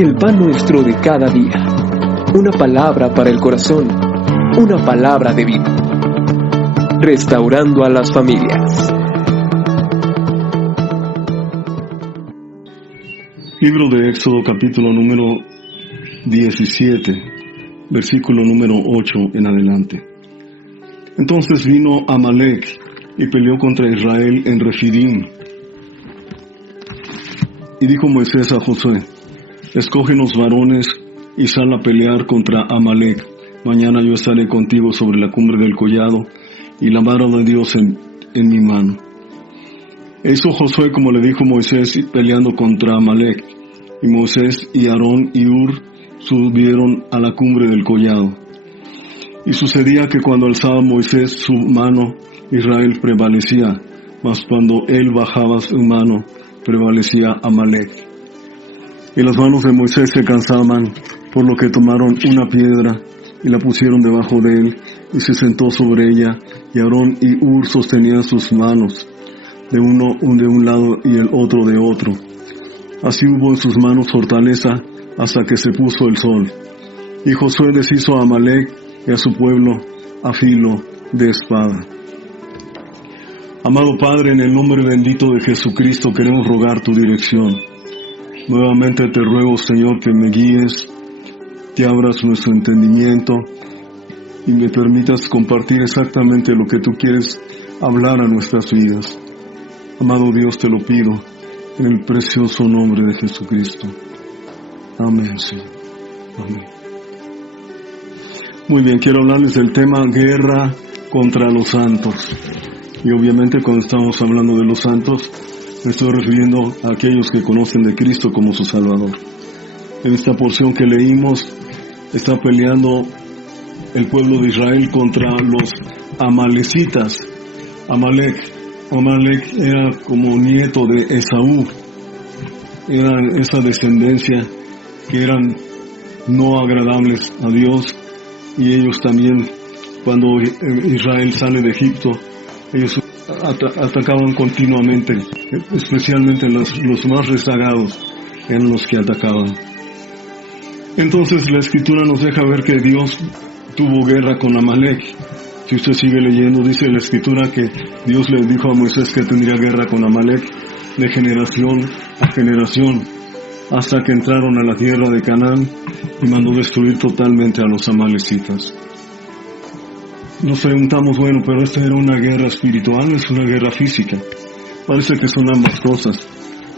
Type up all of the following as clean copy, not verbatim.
El pan nuestro de cada día. Una palabra para el corazón. Una palabra de vida. Restaurando a las familias. Libro de Éxodo, capítulo número 17, versículo número 8 en adelante. Entonces vino Amalek y peleó contra Israel en Refidim. Y dijo Moisés a Josué: escógenos varones y sal a pelear contra Amalek. Mañana yo estaré contigo sobre la cumbre del collado y la vara de Dios en mi mano. E hizo Josué como le dijo Moisés, peleando contra Amalek. Y Moisés y Aarón y Hur subieron a la cumbre del collado. Y sucedía que cuando alzaba Moisés su mano, Israel prevalecía, mas cuando él bajaba su mano, prevalecía Amalek. Y las manos de Moisés se cansaban, por lo que tomaron una piedra y la pusieron debajo de él, y se sentó sobre ella, y Aarón y Hur sostenían sus manos, de uno de un lado y el otro de otro. Así hubo en sus manos fortaleza hasta que se puso el sol. Y Josué deshizo a Amalek y a su pueblo a filo de espada. Amado Padre, en el nombre bendito de Jesucristo queremos rogar tu dirección. Nuevamente te ruego, Señor, que me guíes, que abras nuestro entendimiento y me permitas compartir exactamente lo que tú quieres hablar a nuestras vidas. Amado Dios, te lo pido en el precioso nombre de Jesucristo. Amén, Señor. Amén. Muy bien, quiero hablarles del tema guerra contra los santos. Y obviamente cuando estamos hablando de los santos, me estoy refiriendo a aquellos que conocen de Cristo como su Salvador. En esta porción que leímos, está peleando el pueblo de Israel contra los amalecitas. Amalek era como nieto de Esaú. Era esa descendencia que eran no agradables a Dios, y ellos también, cuando Israel sale de Egipto, ellos atacaban continuamente, especialmente los más rezagados eran los que atacaban. Entonces la Escritura nos deja ver que Dios tuvo guerra con Amalek. Si usted sigue leyendo, dice la Escritura que Dios le dijo a Moisés que tendría guerra con Amalek de generación a generación, hasta que entraron a la tierra de Canaán y mandó destruir totalmente a los amalecitas. Nos preguntamos, bueno, pero esta era una guerra espiritual, es una guerra física. Parece que son ambas cosas.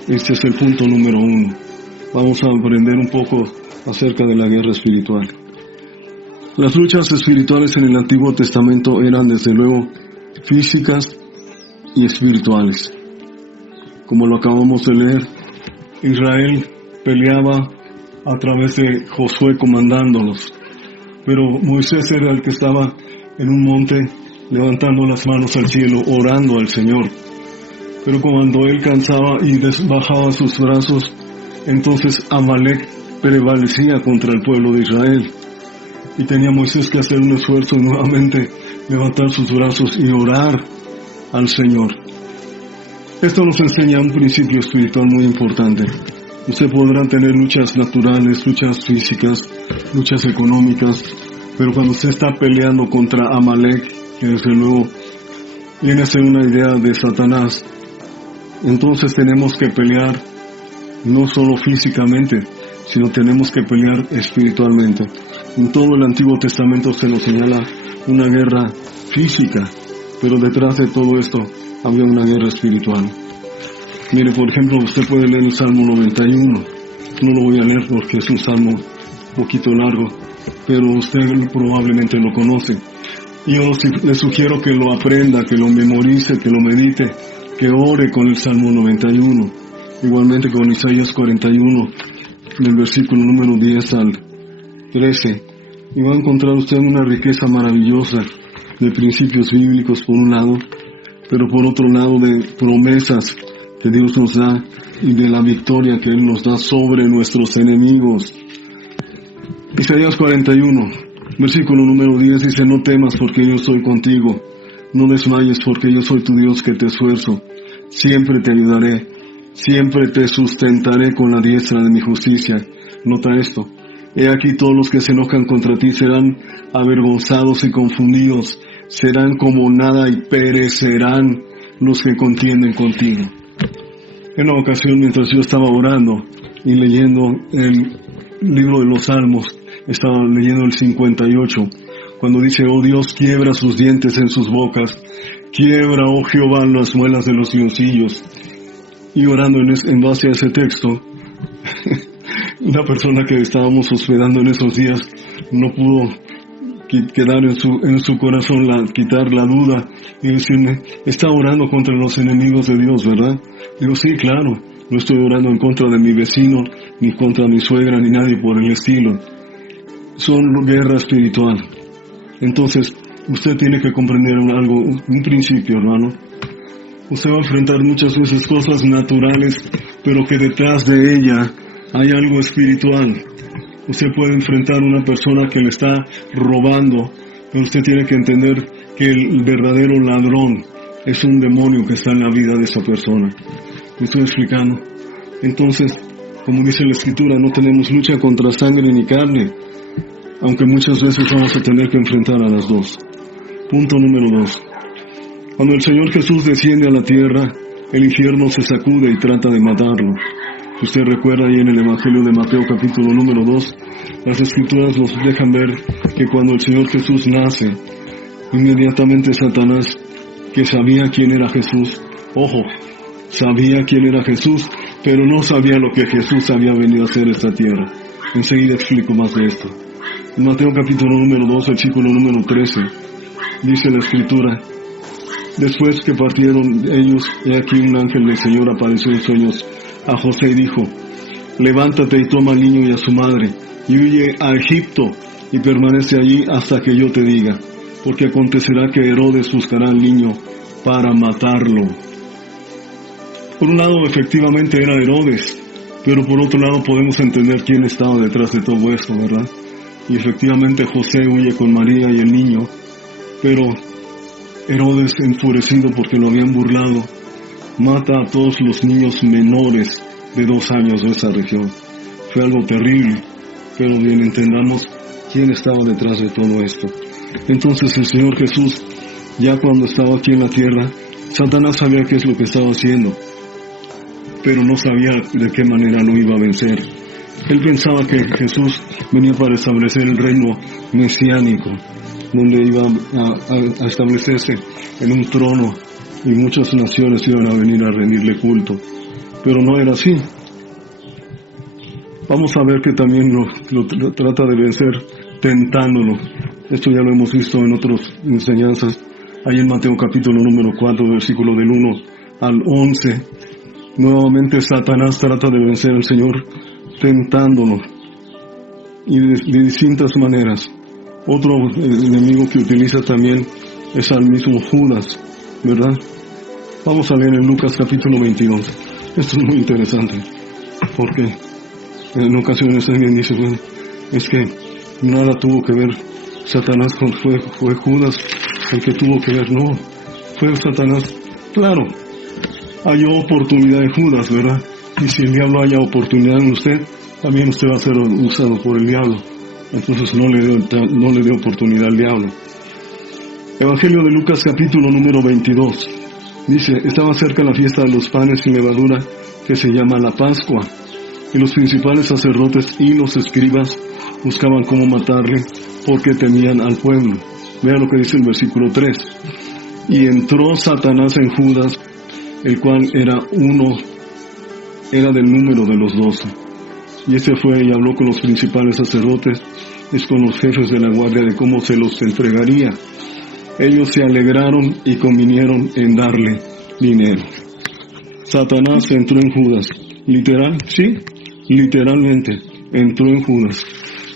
Este es el punto número 1. Vamos a aprender un poco acerca de la guerra espiritual. Las luchas espirituales en el Antiguo Testamento eran desde luego físicas y espirituales. Como lo acabamos de leer, Israel peleaba a través de Josué comandándolos, pero Moisés era el que estaba en un monte levantando las manos al cielo, orando al Señor. Pero cuando él cansaba y bajaba sus brazos, entonces Amalek prevalecía contra el pueblo de Israel. Y tenía Moisés que hacer un esfuerzo y nuevamente levantar sus brazos y orar al Señor. Esto nos enseña un principio espiritual muy importante. Usted podrá tener luchas naturales, luchas físicas, luchas económicas, pero cuando usted está peleando contra Amalek, que desde luego viene a ser una idea de Satanás, entonces tenemos que pelear no solo físicamente, sino tenemos que pelear espiritualmente. En todo el Antiguo Testamento se nos señala una guerra física, pero detrás de todo esto había una guerra espiritual. Mire, por ejemplo, usted puede leer el Salmo 91. No lo voy a leer porque es un salmo un poquito largo, pero usted probablemente lo conoce. Y yo le sugiero que lo aprenda, que lo memorice, que lo medite, que ore con el Salmo 91. Igualmente con Isaías 41, del versículo número 10 al 13. Y va a encontrar usted una riqueza maravillosa de principios bíblicos por un lado, pero por otro lado de promesas que Dios nos da y de la victoria que Él nos da sobre nuestros enemigos. Isaías 41, versículo número 10 dice: no temas porque yo estoy contigo, no desmayes porque yo soy tu Dios que te esfuerzo, siempre te ayudaré, siempre te sustentaré con la diestra de mi justicia, Nota esto. He aquí todos los que se enojan contra ti serán avergonzados y confundidos, serán como nada y perecerán los que contienden contigo. En una ocasión, mientras yo estaba orando y leyendo el libro de los Salmos, estaba leyendo el 58, cuando dice, oh Dios, quiebra sus dientes en sus bocas, quiebra, oh Jehová, las muelas de los leoncillos. Y orando en base a ese texto, la persona que estábamos hospedando en esos días no pudo quedar en su corazón, quitar la duda y decirme, está orando contra los enemigos de Dios, ¿verdad? Digo, sí, claro, no estoy orando en contra de mi vecino, ni contra mi suegra, ni nadie por el estilo. Son guerra espiritual. Entonces, usted tiene que comprender algo, un principio, hermano. Usted va a enfrentar muchas veces cosas naturales, pero que detrás de ella hay algo espiritual. Usted puede enfrentar a una persona que le está robando, pero usted tiene que entender que el verdadero ladrón es un demonio que está en la vida de esa persona. ¿Me estoy explicando? Entonces, como dice la Escritura, no tenemos lucha contra sangre ni carne, aunque muchas veces vamos a tener que enfrentar a las dos. Punto número 2. Cuando el Señor Jesús desciende a la tierra, el infierno se sacude y trata de matarlo. Si usted recuerda ahí en el Evangelio de Mateo capítulo número 2, las Escrituras nos dejan ver que cuando el Señor Jesús nace, inmediatamente Satanás, que sabía quién era Jesús, ojo, sabía quién era Jesús, pero no sabía lo que Jesús había venido a hacer a esta tierra. Enseguida explico más de esto. En Mateo capítulo número 2, versículo número 13, dice la Escritura, después que partieron ellos, he aquí un ángel del Señor apareció en sueños a José y dijo, levántate y toma al niño y a su madre, y huye a Egipto, y permanece allí hasta que yo te diga, porque acontecerá que Herodes buscará al niño para matarlo. Por un lado, efectivamente era Herodes, pero por otro lado podemos entender quién estaba detrás de todo esto, ¿verdad? Y efectivamente José huye con María y el niño, pero Herodes, enfurecido porque lo habían burlado, mata a todos los niños menores de 2 años de esa región. Fue algo terrible, pero bien entendamos quién estaba detrás de todo esto. Entonces el Señor Jesús, ya cuando estaba aquí en la tierra, Satanás sabía qué es lo que estaba haciendo, pero no sabía de qué manera lo iba a vencer. Él pensaba que Jesús venía para establecer el reino mesiánico, donde iba a establecerse en un trono y muchas naciones iban a venir a rendirle culto. Pero no era así. Vamos a ver que también lo trata de vencer tentándolo. Esto ya lo hemos visto en otras enseñanzas. Ahí en Mateo capítulo número 4, versículo del 1 al 11. Nuevamente Satanás trata de vencer al Señor tentándolo. Y de distintas maneras. Otro enemigo que utiliza también es al mismo Judas, ¿verdad? Vamos a leer en Lucas capítulo 22. Esto es muy interesante, porque en ocasiones alguien dice, bueno, es que nada tuvo que ver Satanás fue Judas el que tuvo que ver. No, fue Satanás. Claro, hay oportunidad de Judas, ¿verdad? Y si el diablo haya oportunidad en usted, también usted va a ser usado por el diablo. Entonces no le dio oportunidad al diablo. Evangelio de Lucas capítulo número 22. Dice, estaba cerca la fiesta de los panes sin levadura, que se llama la Pascua, y los principales sacerdotes y los escribas buscaban cómo matarle, porque temían al pueblo. Vea lo que dice el versículo 3. Y entró Satanás en Judas, el cual era del número de los 12. Y este fue y habló con los principales sacerdotes, es con los jefes de la guardia, de cómo se los entregaría. Ellos se alegraron y convinieron en darle dinero. Satanás entró en Judas. ¿Literal? Sí, literalmente entró en Judas.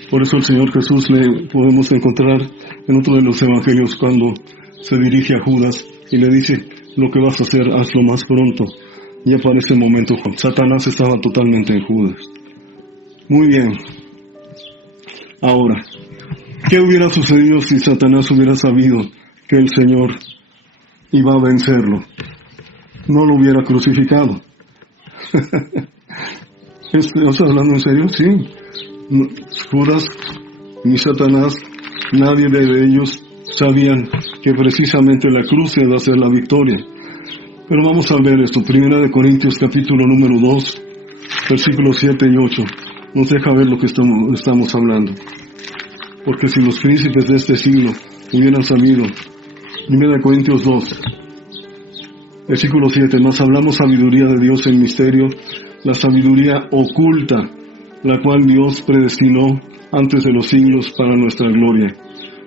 Por eso el Señor Jesús le podemos encontrar en otro de los evangelios cuando se dirige a Judas y le dice, lo que vas a hacer, hazlo más pronto. Ya para ese momento Satanás estaba totalmente en Judas. Muy bien. Ahora, ¿qué hubiera sucedido si Satanás hubiera sabido que el Señor iba a vencerlo? No lo hubiera crucificado. ¿Estás hablando en serio? Sí. Judas ni Satanás, nadie de ellos sabían que precisamente la cruz iba a ser la victoria. Pero vamos a ver esto, 1 Corintios capítulo número 2, versículos 7 y 8. Nos deja ver lo que estamos hablando. Porque si los príncipes de este siglo hubieran sabido, 1 Corintios 2, versículo 7, nos hablamos sabiduría de Dios en misterio, la sabiduría oculta, la cual Dios predestinó antes de los siglos para nuestra gloria,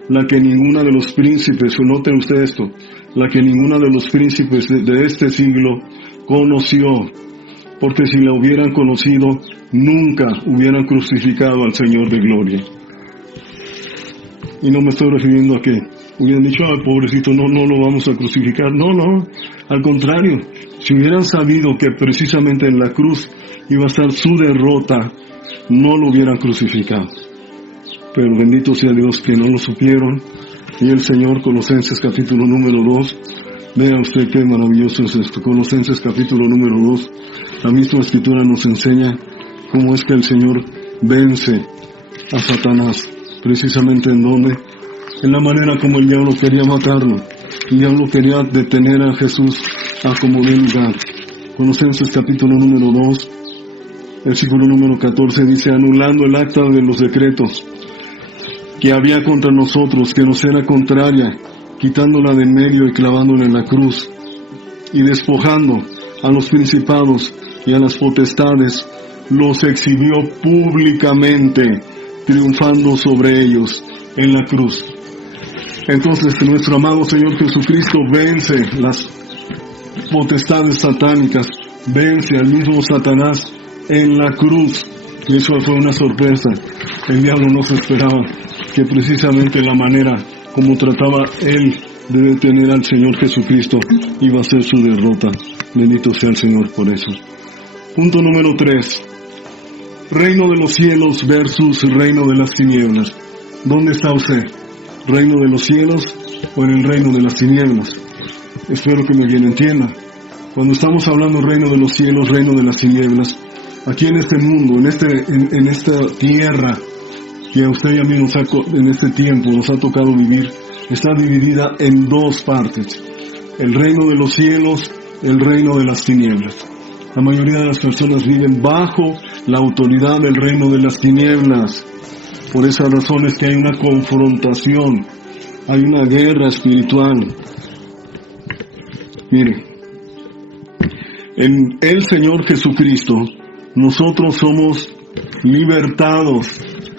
la que ninguna de los príncipes, noten ustedes esto, la que ninguna de los príncipes de este siglo conoció, porque si la hubieran conocido, nunca hubieran crucificado al Señor de gloria. Y no me estoy refiriendo a que hubieran dicho, ay, pobrecito, no lo vamos a crucificar. No, al contrario, si hubieran sabido que precisamente en la cruz iba a estar su derrota, no lo hubieran crucificado. Pero bendito sea Dios que no lo supieron. Y el Señor, Colosenses capítulo número 2, vea usted qué maravilloso es esto. Colosenses capítulo número 2, la misma escritura nos enseña cómo es que el Señor vence a Satanás. Precisamente en donde, en la manera como el diablo quería matarlo. El diablo quería detener a Jesús a como de lugar. Colosenses capítulo número 2, versículo número 14 dice, anulando el acta de los decretos que había contra nosotros, que nos era contraria, quitándola de en medio y clavándola en la cruz, y despojando a los principados y a las potestades, los exhibió públicamente, triunfando sobre ellos en la cruz. Entonces nuestro amado Señor Jesucristo vence las potestades satánicas, vence al mismo Satanás en la cruz. Y eso fue una sorpresa. El diablo no se esperaba que precisamente la manera como trataba él de detener al Señor Jesucristo iba a ser su derrota. Bendito sea el Señor por eso. Punto número 3. Reino de los cielos versus reino de las tinieblas. ¿Dónde está usted? ¿Reino de los cielos o en el reino de las tinieblas? Espero que me bien entienda. Cuando estamos hablando reino de los cielos, reino de las tinieblas, aquí en este mundo, en esta tierra que a usted y a mí en este tiempo nos ha tocado vivir, está dividida en dos partes. El reino de los cielos, el reino de las tinieblas. La mayoría de las personas viven bajo la autoridad del reino de las tinieblas. Por esa razón es que hay una confrontación, hay una guerra espiritual. Mire, en el Señor Jesucristo, nosotros somos libertados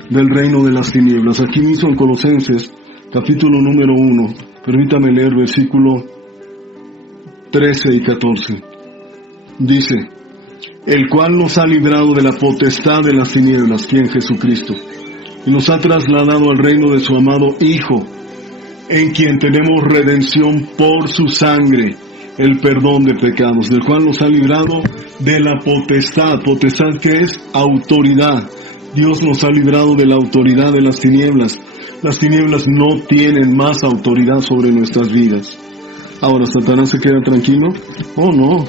del reino de las tinieblas. Aquí mismo en Colosenses, capítulo número 1, permítame leer versículo 13 y 14. Dice, el cual nos ha librado de la potestad de las tinieblas, quien Jesucristo, y nos ha trasladado al reino de su amado Hijo, en quien tenemos redención por su sangre, el perdón de pecados, del cual nos ha librado de la potestad que es autoridad. Dios nos ha librado de la autoridad de las tinieblas. Las tinieblas no tienen más autoridad sobre nuestras vidas. Ahora, ¿Satanás se queda tranquilo? Oh, no.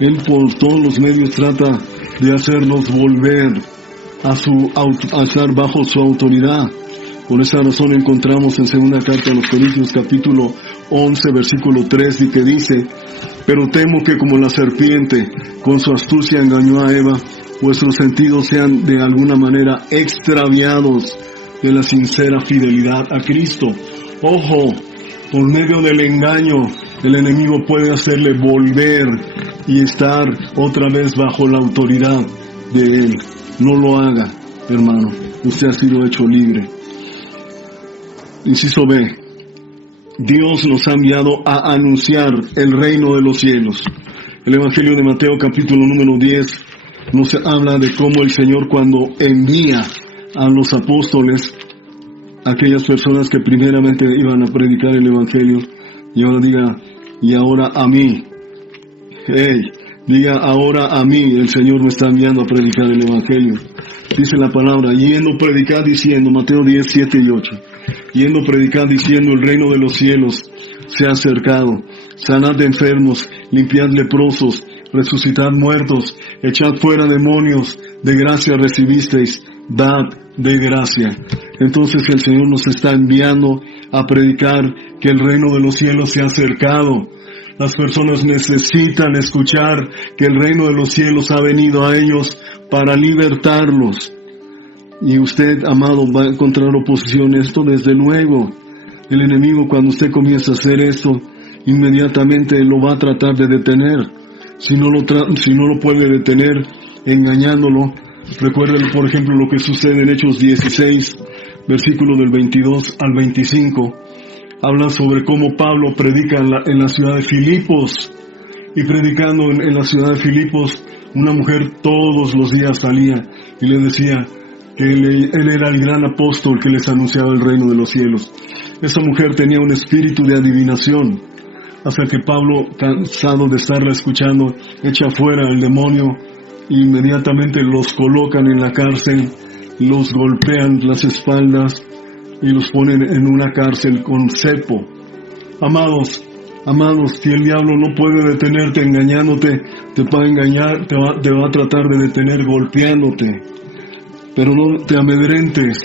Él por todos los medios trata de hacernos volver a estar bajo su autoridad. Por esa razón encontramos en segunda carta a los Corintios capítulo 11 versículo 3 y que dice, pero temo que como la serpiente con su astucia engañó a Eva, vuestros sentidos sean de alguna manera extraviados de la sincera fidelidad a Cristo. Ojo, por medio del engaño, el enemigo puede hacerle volver y estar otra vez bajo la autoridad de él. No lo haga, hermano. Usted ha sido hecho libre. Inciso B. Dios nos ha enviado a anunciar el reino de los cielos. El Evangelio de Mateo capítulo número 10 nos habla de cómo el Señor cuando envía a los apóstoles, aquellas personas que primeramente iban a predicar el Evangelio, y ahora diga, y ahora a mí. Diga, ahora a mí, el Señor me está enviando a predicar el Evangelio. Dice la palabra, yendo predicar diciendo, Mateo 10, 7 y 8. Yendo predicar diciendo, el reino de los cielos se ha acercado. Sanad de enfermos, limpiad leprosos, resucitad muertos, echad fuera demonios, de gracia recibisteis, dad de gracia. Entonces el Señor nos está enviando a predicar que el reino de los cielos se ha acercado. Las personas necesitan escuchar que el reino de los cielos ha venido a ellos para libertarlos. Y usted, amado, va a encontrar oposición. Esto desde luego. El enemigo, cuando usted comienza a hacer esto, inmediatamente lo va a tratar de detener. Si no lo puede detener engañándolo, recuerden por ejemplo lo que sucede en Hechos 16, versículo del 22 al 25. Habla sobre cómo Pablo predica en la ciudad de Filipos, y predicando en la ciudad de Filipos, una mujer todos los días salía y le decía que él era el gran apóstol que les anunciaba el reino de los cielos. Esa mujer tenía un espíritu de adivinación, hasta que Pablo, cansado de estarla escuchando, echa fuera el demonio e inmediatamente los colocan en la cárcel, los golpean las espaldas y los ponen en una cárcel con cepo. Amados, si el diablo no puede detenerte engañándote, te va a engañar, te va a tratar de detener golpeándote. Pero no te amedrentes,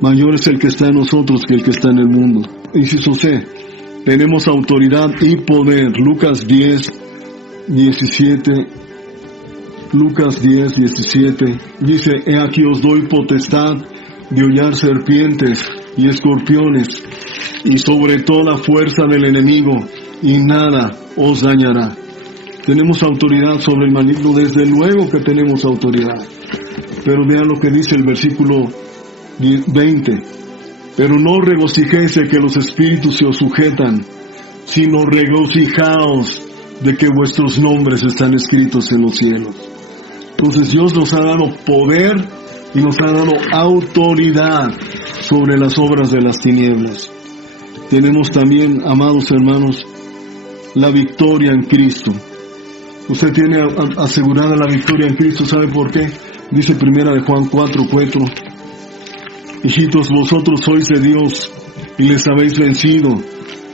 mayor es el que está en nosotros que el que está en el mundo. Inciso C, tenemos autoridad y poder. Lucas 10, 17, dice: he aquí os doy potestad de hollar serpientes y escorpiones, y sobre toda fuerza del enemigo, y nada os dañará. Tenemos autoridad sobre el maligno, desde luego que tenemos autoridad. Pero vean lo que dice el versículo 20. Pero no regocijéis de que los espíritus se os sujetan, sino regocijaos de que vuestros nombres están escritos en los cielos. Entonces Dios nos ha dado poder y nos ha dado autoridad sobre las obras de las tinieblas. Tenemos también, amados hermanos, la victoria en Cristo. Usted tiene asegurada la victoria en Cristo. ¿Sabe por qué? Dice 1 Juan 4:4. Hijitos, vosotros sois de Dios y les habéis vencido,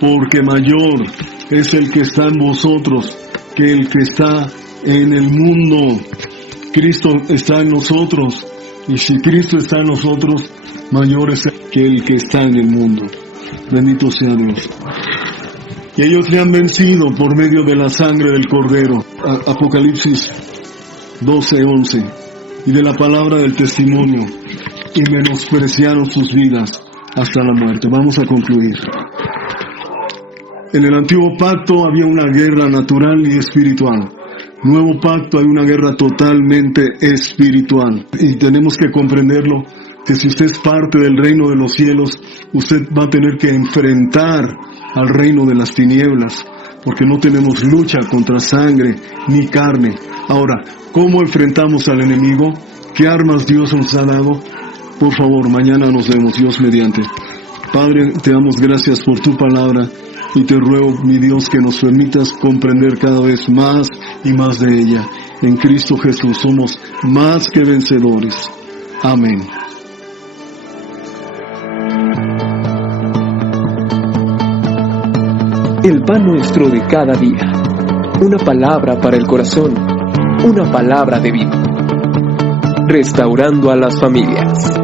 porque mayor es el que está en vosotros que el que está en el mundo. Cristo está en nosotros, y si Cristo está en nosotros, mayor es que el que está en el mundo. Bendito sea Dios. Y ellos le han vencido por medio de la sangre del Cordero. Apocalipsis 12:11. Y de la palabra del testimonio, y menospreciaron sus vidas hasta la muerte. Vamos a concluir. En el antiguo pacto había una guerra natural y espiritual. Nuevo pacto hay una guerra totalmente espiritual. Y tenemos que comprenderlo, que si usted es parte del reino de los cielos, usted va a tener que enfrentar al reino de las tinieblas, porque no tenemos lucha contra sangre ni carne. Ahora, ¿cómo enfrentamos al enemigo? ¿Qué armas Dios nos ha dado? Por favor, mañana nos vemos, Dios mediante. Padre, te damos gracias por tu palabra y te ruego, mi Dios, que nos permitas comprender cada vez más y más de ella. En Cristo Jesús somos más que vencedores. Amén. El pan nuestro de cada día. Una palabra para el corazón. Una palabra de vida. Restaurando a las familias.